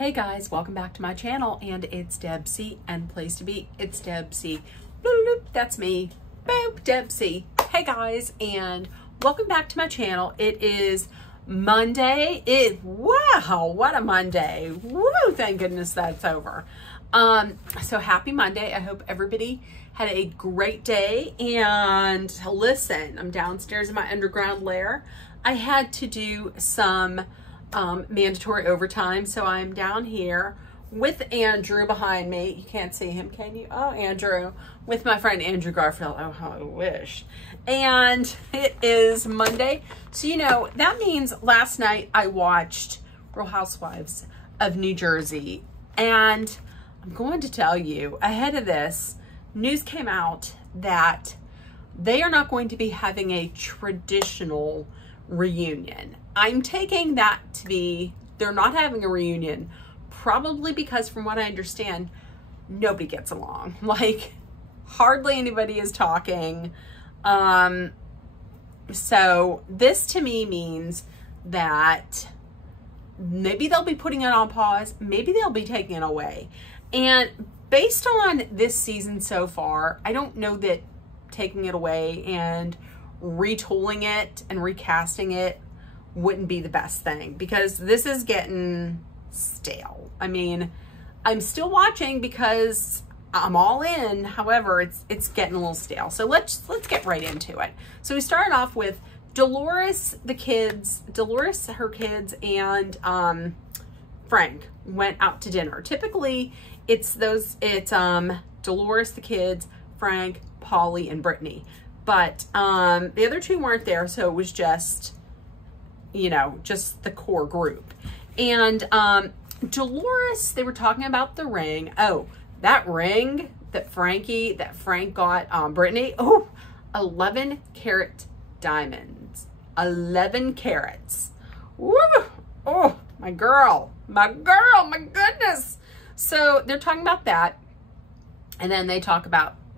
Hey guys, welcome back to my channel, and it's Deb C, and place to be, it's Deb C. Bloop, bloop, that's me. Boop, Deb C. Hey guys, and welcome back to my channel. It is Monday. Wow, what a Monday. Woo, thank goodness that's over. So happy Monday. I hope everybody had a great day. And listen, I'm downstairs in my underground lair. I had to do some mandatory overtime, so I'm down here with Andrew behind me. You can't see him, can you? Oh, Andrew, with my friend Andrew Garfield. Oh, how I wish. And it is Monday, so you know that means last night I watched Real Housewives of New Jersey, and I'm going to tell you, ahead of this, news came out that they are not going to be having a traditional reunion. I'm taking that to be they're not having a reunion, probably because from what I understand, nobody gets along. Like, hardly anybody is talking. So this to me means that maybe they'll be putting it on pause, maybe they'll be taking it away. And based on this season so far, I don't know that taking it away and retooling it and recasting it wouldn't be the best thing, because this is getting stale. I mean, I'm still watching because I'm all in. However, it's getting a little stale. So let's get right into it. So we started off with Dolores, her kids, and Frank went out to dinner. Typically, it's Dolores, the kids, Frank, Polly, and Brittany. But the other two weren't there, so it was just, you know, just the core group. And Dolores, they were talking about the ring. Oh, that ring that Frank got Brittany. Oh, 11 carat diamonds. 11 carats. Woo! Oh, my girl, my goodness. So they're talking about that. And then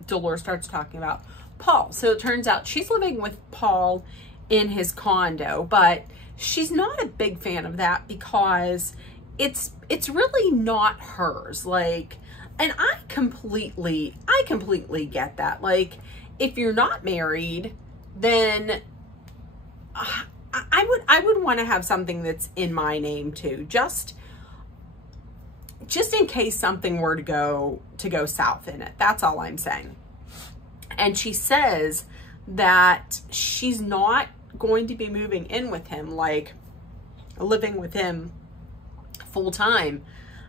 Dolores starts talking about Paul. So it turns out she's living with Paul in his condo, but she's not a big fan of that because it's really not hers. Like, and I completely get that. Like, if you're not married, then I would want to have something that's in my name too, just in case something were to go south in it. That's all I'm saying. And she says that she's not going to be moving in with him, like living with him full time,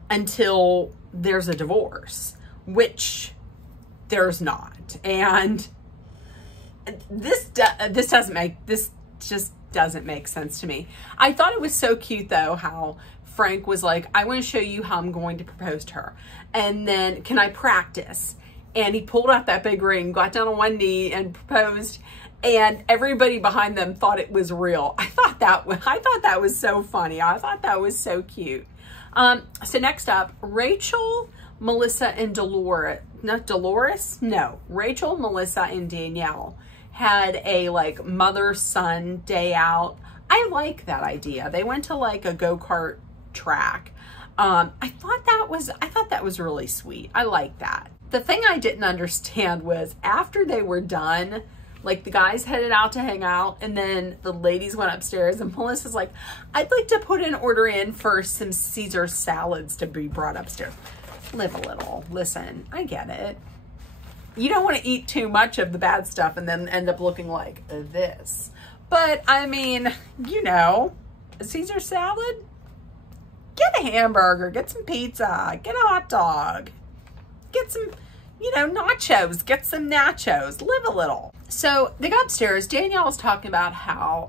until there's a divorce, which there's not. And this just doesn't make sense to me. I thought it was so cute though how Frank was like, I want to show you how I'm going to propose to her, and then can I practice? And he pulled out that big ring, got down on one knee and proposed, and everybody behind them thought it was real. I thought that was so funny. I thought that was so cute. So next up, Rachel, Melissa, and Rachel, Melissa, and Danielle had a like mother-son day out. I like that idea. They went to like a go-kart track. I thought that was really sweet. I like that. The thing I didn't understand was after they were done, like the guys headed out to hang out, and then the ladies went upstairs, and Melissa's like, I'd like to put an order in for some Caesar salads to be brought upstairs. Live a little. Listen, I get it. You don't want to eat too much of the bad stuff and then end up looking like this. But I mean, you know, a Caesar salad? Get a hamburger, get some pizza, get a hot dog, get some, you know, nachos, get some nachos, live a little. So they got upstairs. Danielle was talking about how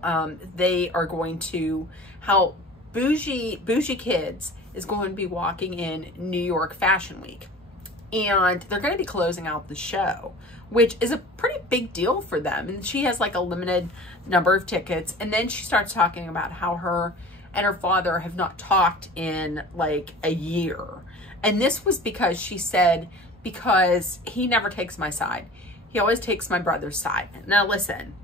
how Bougie Kids is going to be walking in New York Fashion Week. And they're going to be closing out the show, which is a pretty big deal for them. And she has like a limited number of tickets. And then she starts talking about how her and her father have not talked in like a year. And this was because she said, because he never takes my side. He always takes my brother's side. Now listen,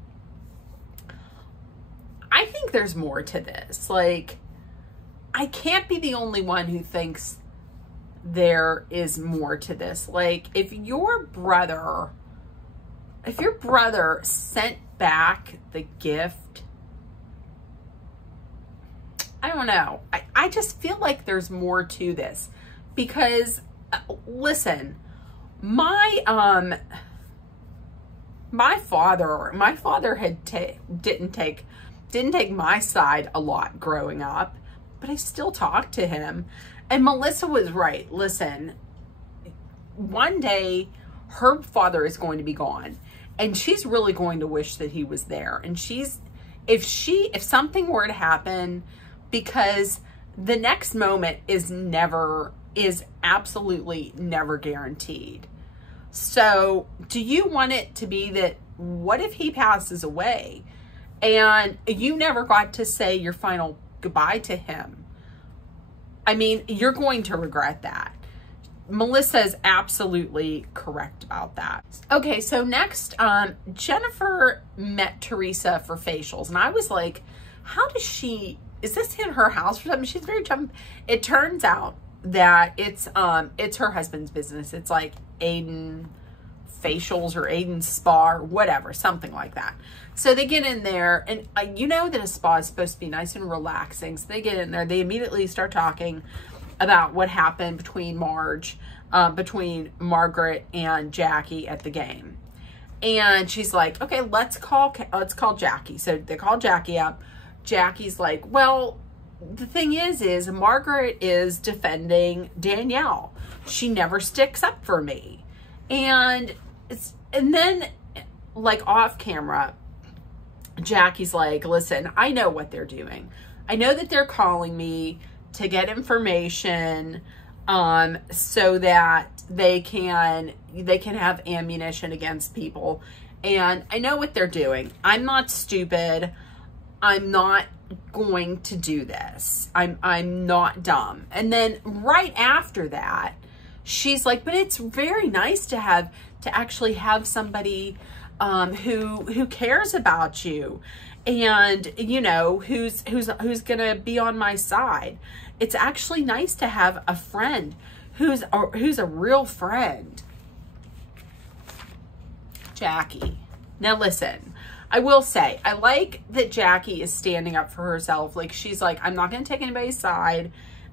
I think there's more to this. Like, I can't be the only one who thinks there is more to this. Like, if your brother sent back the gift, I don't know. I just feel like there's more to this, because listen, my father had didn't take my side a lot growing up, but I still talk to him. And Melissa was right. Listen, one day her father is going to be gone, and she's really going to wish that he was there. And if something were to happen, because the next moment is absolutely never guaranteed. So do you want it to be that, what if he passes away and you never got to say your final goodbye to him? I mean, you're going to regret that. Melissa is absolutely correct about that. Okay, so next, Jennifer met Teresa for facials, and I was like, how does she, is this in her house or something? She's very jumpy. It turns out that it's her husband's business. It's like Aiden Facials or Aiden Spa or whatever, something like that. So they get in there, and you know that a spa is supposed to be nice and relaxing. So they get in there, they immediately start talking about what happened between Margaret and Jackie at the game. And she's like, okay, let's call Jackie. So they call Jackie up. Jackie's like, well, the thing is Margaret is defending Danielle. She never sticks up for me. And then, like, off camera, Jackie's like, listen, I know what they're doing. I know that they're calling me to get information, so that they can have ammunition against people. And I know what they're doing. I'm not stupid. I'm not going to do this. I'm not dumb. And then right after that, she's like, but it's very nice to actually have somebody who cares about you, and you know, who's gonna be on my side. It's actually nice to have a friend who's a real friend. Jackie. Now listen, I will say, I like that Jackie is standing up for herself. Like, she's like, I'm not going to take anybody's side,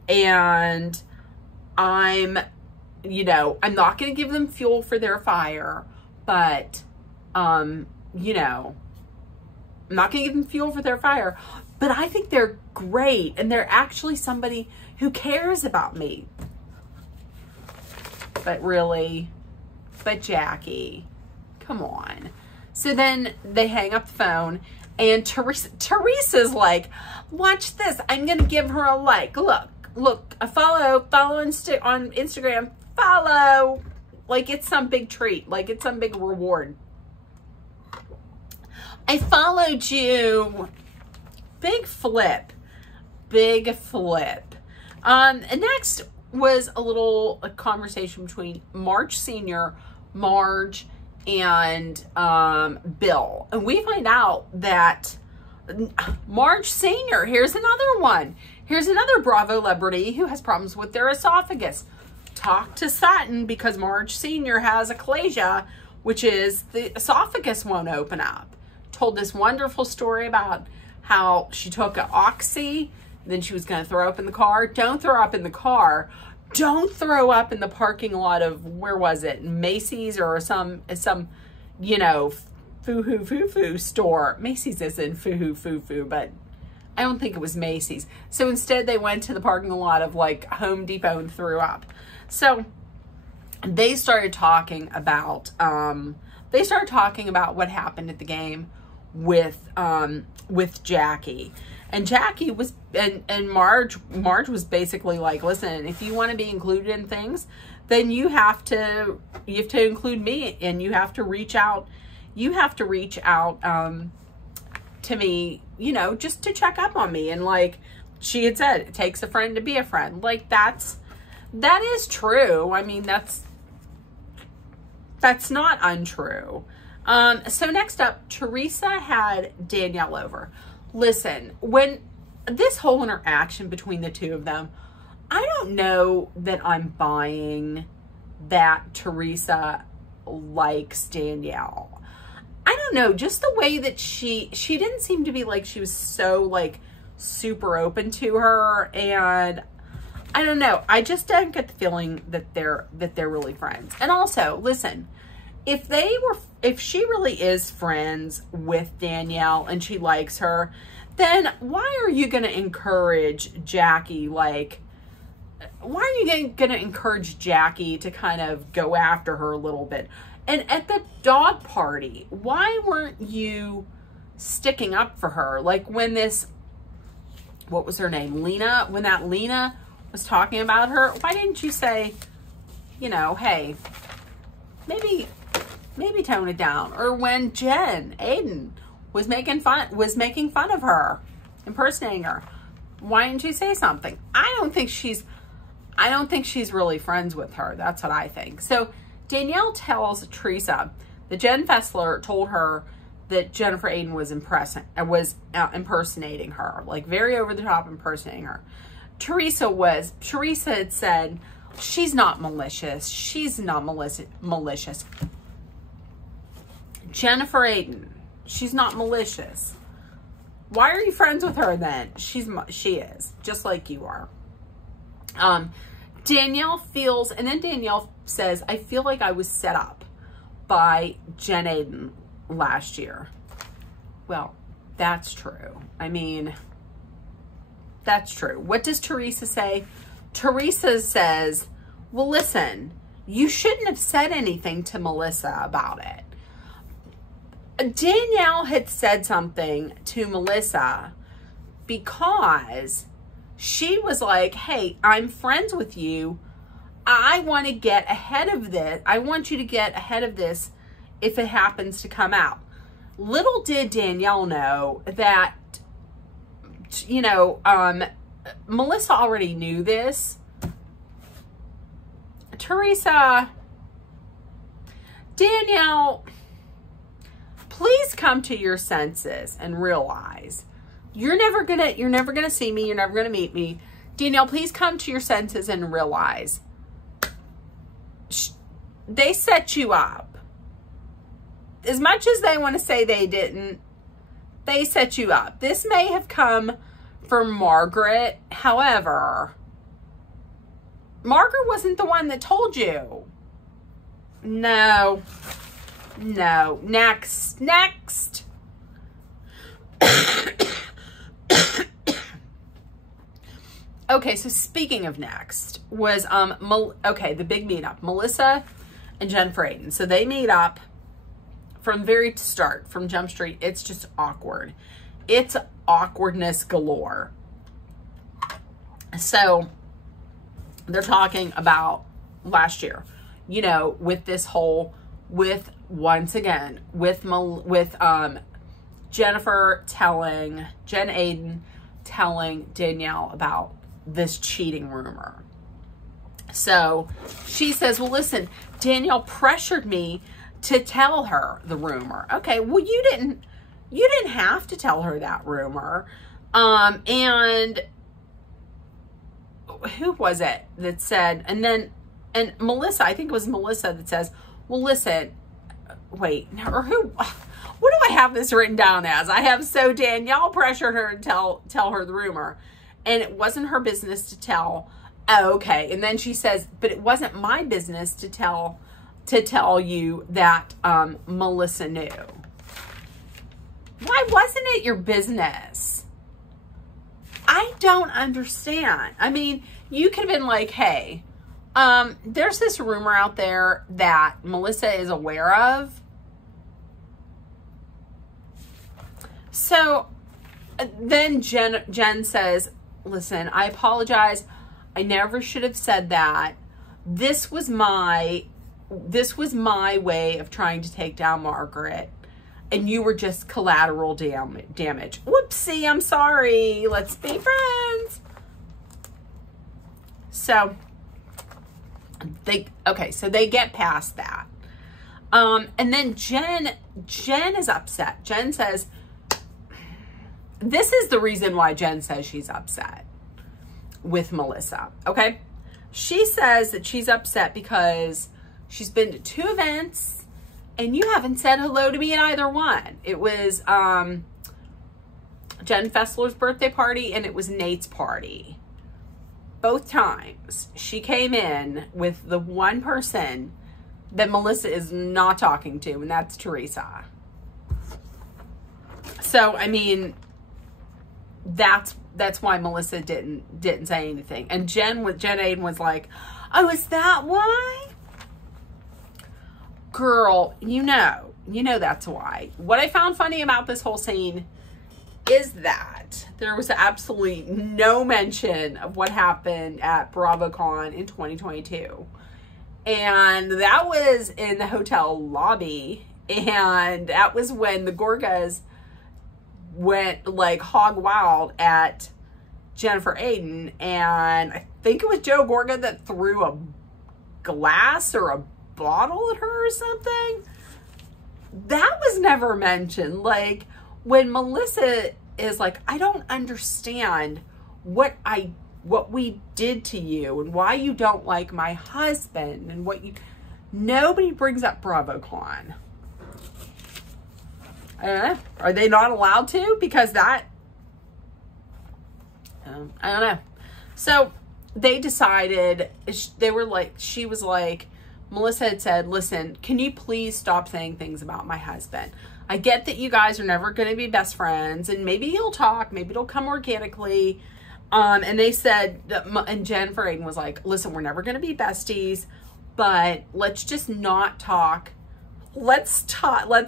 and I'm not going to give them fuel for their fire, but, I'm not going to give them fuel for their fire, but I think they're great, and they're actually somebody who cares about me. But really, Jackie, come on. So then they hang up the phone, and Teresa's like, watch this. I'm going to give her a like. Look, a follow on Instagram, follow. Like it's some big treat. Like it's some big reward. I followed you. Big flip. And next was a conversation between Marge Sr., Marge, and Bill. And we find out that Marge Sr., here's another one. Here's another Bravo celebrity who has problems with their esophagus. Talk to Sutton, because Marge Sr. has achalasia, which is the esophagus won't open up. Told this wonderful story about how she took an Oxy, then she was going to throw up in the car. Don't throw up in the car. Don't throw up in the parking lot of, where was it? Macy's or some foo-hoo store. Macy's isn't foo-hoo, but I don't think it was Macy's. So instead they went to the parking lot of like Home Depot and threw up. So they started talking about what happened at the game with Jackie. And Jackie was, and Marge was basically like, listen, if you want to be included in things, then you have to include me, and you have to reach out to me, just to check up on me. And like she had said, it takes a friend to be a friend. Like that is true. I mean, that's not untrue. So next up, Teresa had Danielle over. Listen, when this whole interaction between the two of them, I don't know that I'm buying that Teresa likes Danielle. I don't know, just the way that she didn't seem to be like she was so like super open to her, and I don't know. I just don't get the feeling that they're really friends. And also, listen, if she really is friends with Danielle and she likes her, then why are you going to encourage Jackie? Like, why are you going to encourage Jackie to kind of go after her a little bit? And at the dog party, why weren't you sticking up for her? Like when this, what was her name? Lena, when that Lena was talking about her, why didn't you say, you know, hey, maybe tone it down? Or when Aiden was making fun of her, impersonating her, why didn't you say something? I don't think she's really friends with her. That's what I think. So Danielle tells Teresa that Jen Fessler told her that Jennifer Aiden was impersonating her, like very over the top impersonating her. Teresa had said, she's not malicious. She's not malicious. Jennifer Aiden, she's not malicious. Why are you friends with her then? She is, just like you are. Danielle feels, and then Danielle says, I feel like I was set up by Jen Aiden last year. Well, that's true. I mean, that's true. What does Teresa say? Teresa says, well, listen, you shouldn't have said anything to Melissa about it. Danielle had said something to Melissa because she was like, hey, I'm friends with you. I want to get ahead of this. I want you to get ahead of this if it happens to come out. Little did Danielle know that, you know, Melissa already knew this. Teresa, Danielle, please come to your senses and realize you're never gonna see me. You're never gonna meet me. Danielle, please come to your senses and realize they set you up. As much as they want to say they didn't, they set you up. This may have come from Margaret. However, Margaret wasn't the one that told you. No. Next. Okay, so speaking of next was, the big meetup. Melissa and Jennifer Aiden. So they meet up from very start, from Jump Street. It's just awkward. It's awkwardness galore. So they're talking about last year, you know, with this whole, once again, with Jen Aiden telling Danielle about this cheating rumor. So she says, well, listen, Danielle pressured me to tell her the rumor. Okay, well, you didn't have to tell her that rumor. And who was it that said, and Melissa, I think it was Melissa that says, well, listen, wait, or who, what do I have this written down as? So Danielle pressured her to tell her the rumor, and it wasn't her business to tell. Oh, okay. And then she says, but it wasn't my business to tell you that Melissa knew. Why wasn't it your business? I don't understand. I mean, you could have been like, hey, there's this rumor out there that Melissa is aware of. So then Jen says, listen, I apologize. I never should have said that. This was my way of trying to take down Margaret, and you were just collateral damage. Whoopsie, I'm sorry. Let's be friends. So they get past that. And then Jen is upset. Jen says, this is the reason why Jen says she's upset with Melissa, okay? She says that she's upset because she's been to 2 events and you haven't said hello to me at either one. It was Jen Fessler's birthday party and it was Nate's party. Both times she came in with the one person that Melissa is not talking to, and that's Teresa. So, I mean, that's why Melissa didn't say anything. And Jen Aiden was like, oh, is that why? Girl, you know that's why. What I found funny about this whole scene is that there was absolutely no mention of what happened at BravoCon in 2022. And that was in the hotel lobby. And that was when the Gorgas went like hog wild at Jennifer Aiden. And I think it was Joe Gorga that threw a glass or a bottle at her or something. That was never mentioned. Like, when Melissa is like, I don't understand what we did to you and why you don't like my husband and nobody brings up BravoCon. I don't know. Are they not allowed to? Because I don't know. So they decided, she was like, Melissa had said, listen, can you please stop saying things about my husband? I get that you guys are never going to be best friends, and maybe you'll talk, maybe it'll come organically. And they said, and Jennifer Aiden was like, listen, we're never going to be besties, but let's just not talk. Let's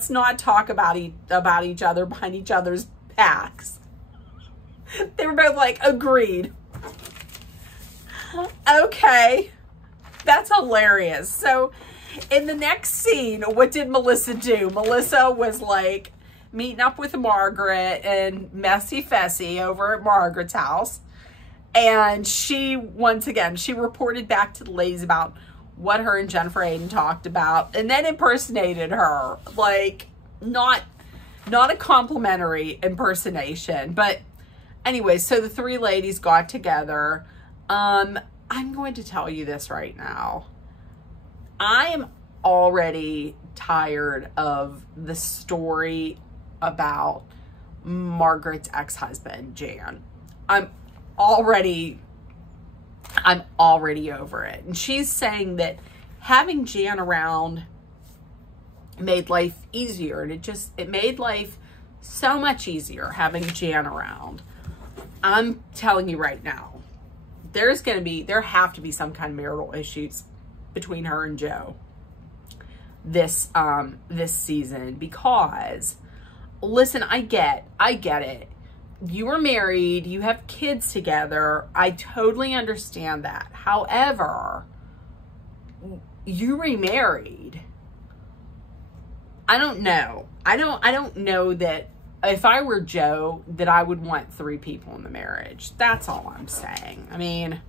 not talk about each other behind each other's backs. They were both like, agreed. Okay. That's hilarious. So in the next scene, what did Melissa do? Melissa was like meeting up with Margaret and Messy Fessy over at Margaret's house. And she, once again, she reported back to the ladies about what her and Jennifer Aiden talked about and then impersonated her. Like, not a complimentary impersonation. But anyway, so the 3 ladies got together. I'm going to tell you this right now. I am already tired of the story about Margaret's ex-husband, Jan. I'm already over it. And she's saying that having Jan around made life easier. And it made life so much easier having Jan around. I'm telling you right now, there have to be some kind of marital issues between her and Joe this season, because listen, I get it. You were married, you have kids together. I totally understand that. However, you remarried. I don't know. I don't know that if I were Joe, that I would want 3 people in the marriage. That's all I'm saying. I mean,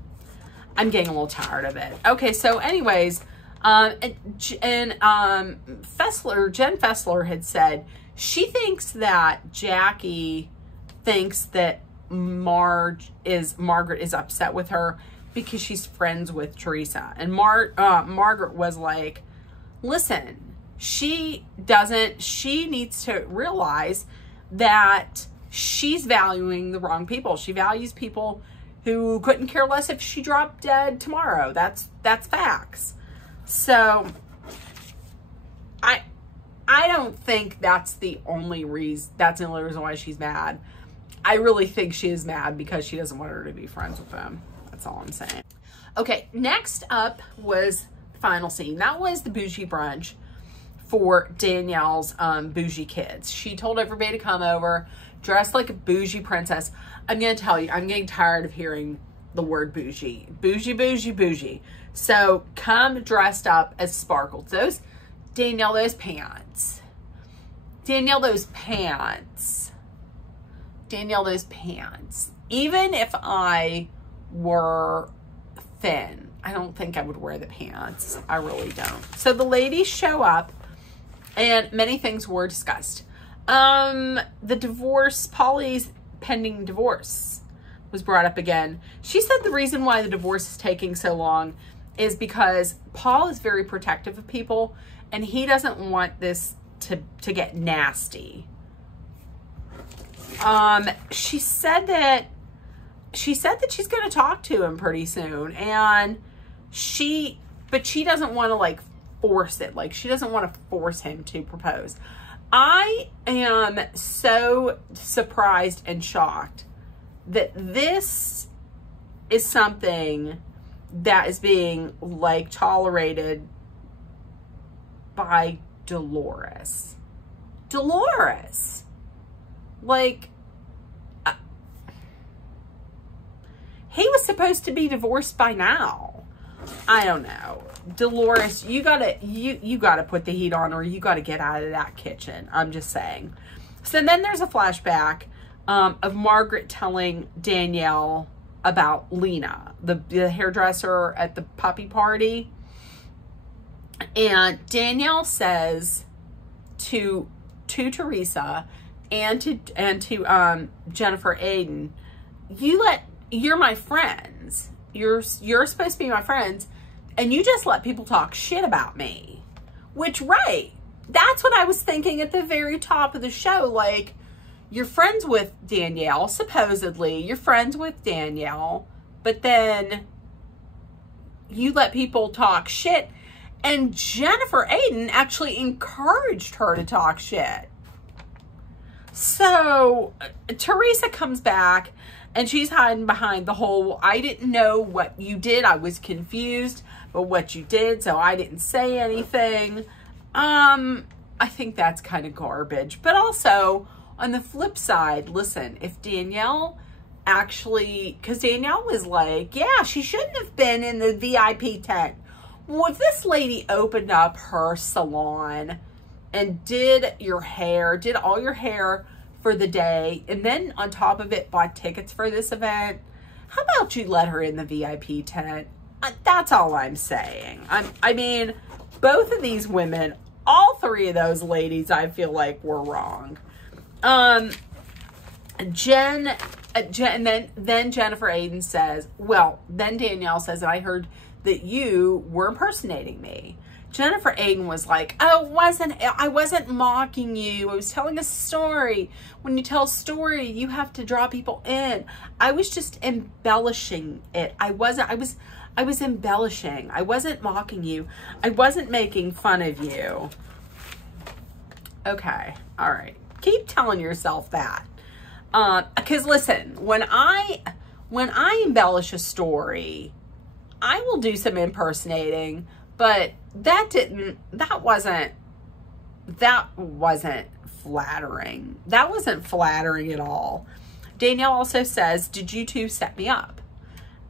I'm getting a little tired of it. Okay, so anyways, Jen Fessler had said she thinks that Jackie thinks that Margaret is upset with her because she's friends with Teresa. And Margaret was like, listen, she needs to realize that she's valuing the wrong people. She values people who couldn't care less if she dropped dead tomorrow. That's facts. So I don't think that's the only reason why she's mad. I really think she is mad because she doesn't want her to be friends with them. That's all I'm saying. Okay, next up was the final scene. That was the bougie brunch for Danielle's bougie kids. She told everybody to come over dressed like a bougie princess. I'm going to tell you, I'm getting tired of hearing the word bougie. Bougie, bougie, bougie. So come dressed up as Sparkles. Danielle, those pants. Danielle, those pants. Danielle, those pants. Even if I were thin, I don't think I would wear the pants. I really don't. So the ladies show up and many things were discussed. The divorce, Polly's pending divorce was brought up again. She said the reason why the divorce is taking so long is because Paul is very protective of people and he doesn't want this to get nasty. She said that she's going to talk to him pretty soon, and but she doesn't want to like force it. Like, she doesn't want to force him to propose. I am so surprised and shocked that this is something that is being like tolerated by Dolores. Like, he was supposed to be divorced by now. I don't know. Dolores, you gotta put the heat on, or you gotta get out of that kitchen. I'm just saying. So then there's a flashback of Margaret telling Danielle about Lena, the hairdresser at the puppy party. And Danielle says to Teresa and to Jennifer Aiden, you're my friends. You're supposed to be my friends, and you just let people talk shit about me. Which, right, that's what I was thinking at the very top of the show. Like, you're friends with Danielle, supposedly. You're friends with Danielle, but then you let people talk shit. And Jennifer Aiden actually encouraged her to talk shit. So Teresa comes back and she's hiding behind the whole, I didn't know what you did. I was confused about what you did, so I didn't say anything. I think that's kind of garbage. But also, on the flip side, listen, if Danielle actually, because Danielle was like, yeah, she shouldn't have been in the VIP tent. Well, if this lady opened up her salon and did all your hair for the day, and then on top of it bought tickets for this event, how about you let her in the VIP tent? That's all I'm saying. I mean, both of these women, all three of those ladies, I feel like were wrong. And then Jennifer Aiden says, well, then Danielle says, I heard that you were impersonating me. Jennifer Aiden was like, oh, I wasn't mocking you. I was telling a story. When you tell a story, you have to draw people in. I was just embellishing it. I was embellishing. I wasn't mocking you. I wasn't making fun of you. Okay. All right. Keep telling yourself that. Because listen, when I embellish a story, I will do some impersonating, but that wasn't flattering. That wasn't flattering at all. Danielle also says, did you two set me up?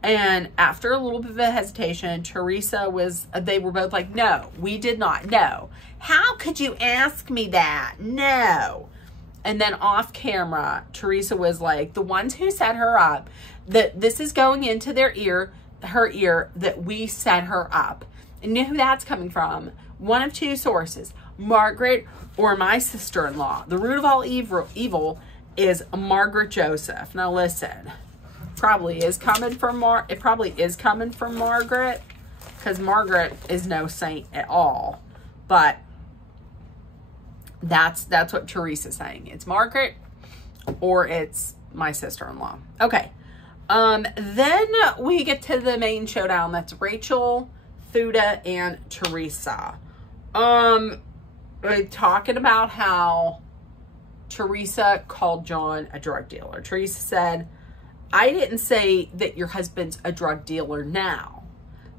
And after a little bit of a hesitation, they were both like, no, we did not. No. How could you ask me that? No. And then off camera, Teresa was like, the ones who set her up, that this is going into her ear, that we set her up. And you know who that's coming from? One of two sources, Margaret or my sister-in-law. The root of all evil is Margaret Joseph. Now listen, it probably is coming from Margaret, because Margaret is no saint at all. But that's what Teresa's saying. It's Margaret or it's my sister-in-law. Okay. Then we get to the main showdown. That's Rachel, Thuda, and Teresa. Talking about how Teresa called John a drug dealer. Teresa said, I didn't say that your husband's a drug dealer now.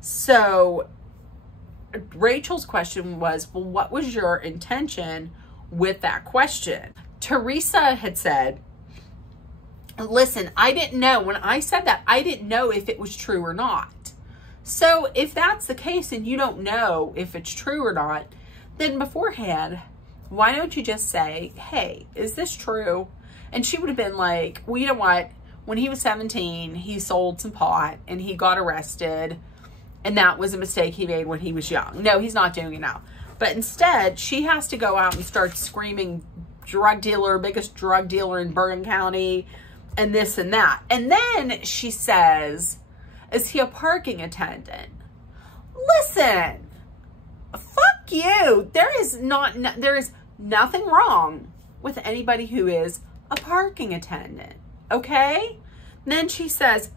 So Rachel's question was, well, what was your intention with that question? Teresa had said, listen, I didn't know. When I said that, I didn't know if it was true or not. So if that's the case and you don't know if it's true or not, then beforehand, why don't you just say, hey, is this true? And she would have been like, well, you know what? When he was 17, he sold some pot and he got arrested. And that was a mistake he made when he was young. No, he's not doing it now. But instead, she has to go out and start screaming, drug dealer, biggest drug dealer in Bergen County. and this and that. And then she says, is he a parking attendant? Listen, fuck you. There is nothing wrong with anybody who is a parking attendant. Okay? And then she says,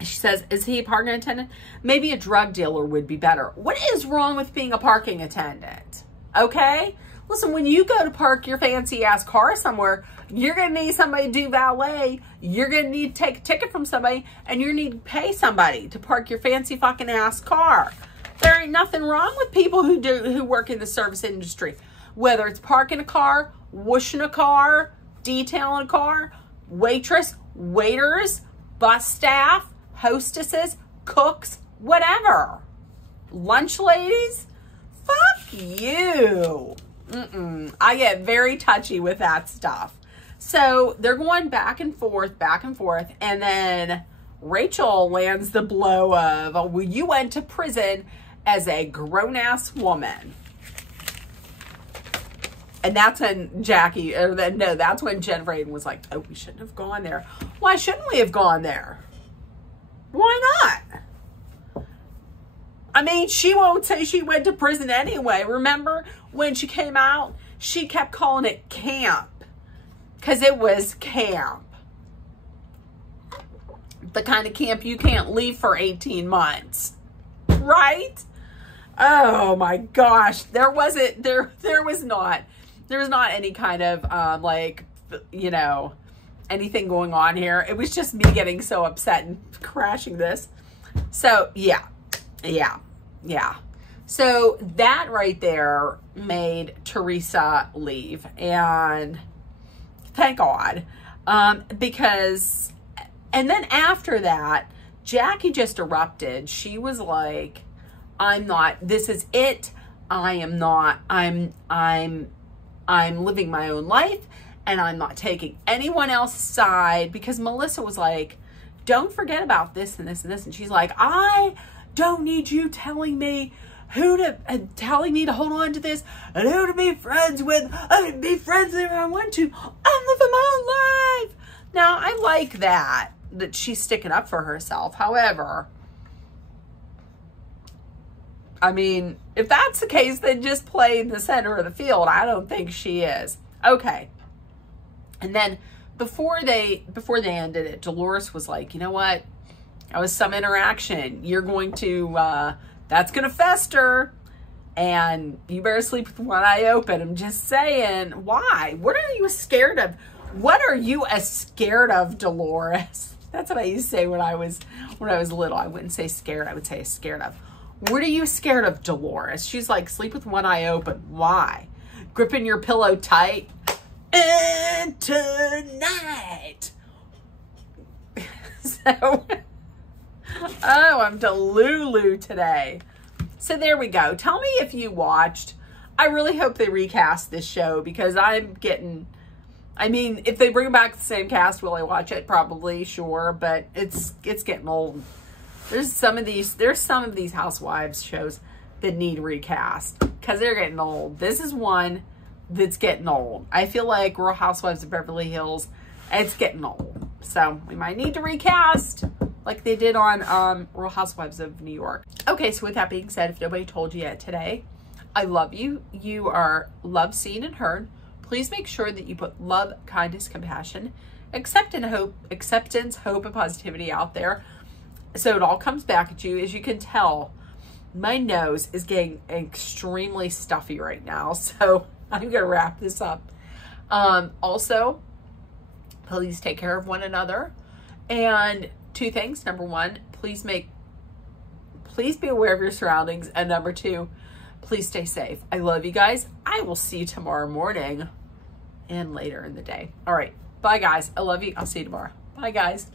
is he a parking attendant? Maybe a drug dealer would be better. What is wrong with being a parking attendant? Okay? Listen, when you go to park your fancy ass car somewhere, you're going to need somebody to do valet. You're going to need to take a ticket from somebody, and you need to pay somebody to park your fancy fucking ass car. There ain't nothing wrong with people who work in the service industry. Whether it's parking a car, washing a car, detailing a car, waitress, waiters, bus staff, hostesses, cooks, whatever. Lunch ladies, fuck you. I get very touchy with that stuff. So they're going back and forth, and then Rachel lands the blow of, oh, well, you went to prison as a grown-ass woman. And that's when that's when Jennifer Aiden was like, oh, we shouldn't have gone there. Why shouldn't we have gone there? Why not? I mean, she won't say she went to prison anyway. Remember when she came out, she kept calling it camp because it was camp. The kind of camp you can't leave for 18 months, right? Oh my gosh. There was not any kind of, like, you know, anything going on here. It was just me getting so upset and crashing this. So yeah. So that right there made Teresa leave, and thank God, because, and then after that, Jackie just erupted. She was like, this is it. I'm living my own life, and I'm not taking anyone else's side, because Melissa was like, don't forget about this and this and this. And she's like, I don't need you telling me telling me to hold on to this and who to be friends with. I can be friends if I want to. I'm living my own life. Now, I like that she's sticking up for herself. However, I mean, if that's the case, then just play in the center of the field. I don't think she is. Okay. And then before they ended it, Dolores was like, you know what? That was some interaction. You're going to, that's going to fester, and you better sleep with one eye open. I'm just saying. Why? What are you scared of? What are you scared of, Dolores? That's what I used to say when I was little. I wouldn't say scared. I would say scared of. What are you scared of, Dolores? She's like, sleep with one eye open. Why? Gripping your pillow tight. And tonight. So, oh, I'm Delulu today. So there we go. Tell me if you watched. I really hope they recast this show, because I'm getting, I mean, if they bring back the same cast, will I watch it? Probably, sure, but it's getting old. There's some of these Housewives shows that need recast because they're getting old. This is one that's getting old. I feel like Real Housewives of Beverly Hills, it's getting old. So we might need to recast like they did on Real Housewives of New York. Okay, so with that being said, if nobody told you yet today, I love you. You are loved, seen, and heard. Please make sure that you put love, kindness, compassion, acceptance, hope, and positivity out there, so it all comes back at you. As you can tell, my nose is getting extremely stuffy right now, so I'm going to wrap this up. Also, please take care of one another. And two things. Number one, please be aware of your surroundings. And number two, please stay safe. I love you guys. I will see you tomorrow morning and later in the day. All right. Bye, guys. I love you. I'll see you tomorrow. Bye, guys.